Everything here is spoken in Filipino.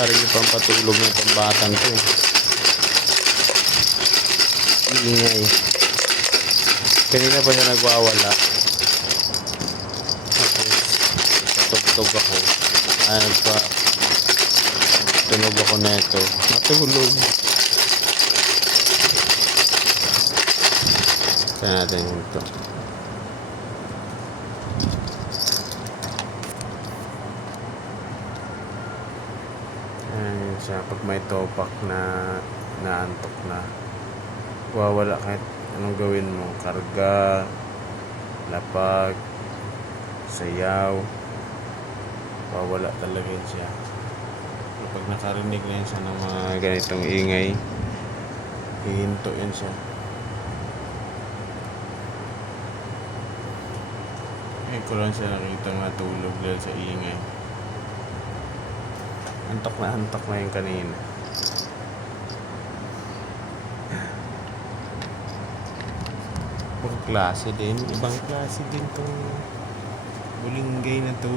Parang yung pampatulog ng pambatan ko eh. Ingay. Kanina pa siya nagwawala. Tapos, patugtog ako. Tunog ako neto. Natulog. Kaya natin ito. Ayan siya. Pag may topak na naantok na, wawala kahit anong gawin mo. Karga, lapag, sayaw, wawala talaga yun siya. Pag nakarinig na yun siya ng mga ganitong ingay, hihinto yun siya. Ngayon ko lang siya nakita matulog dahil sa ingay. Antok na yung kanina. Ibang klase din tong bulinggay na to.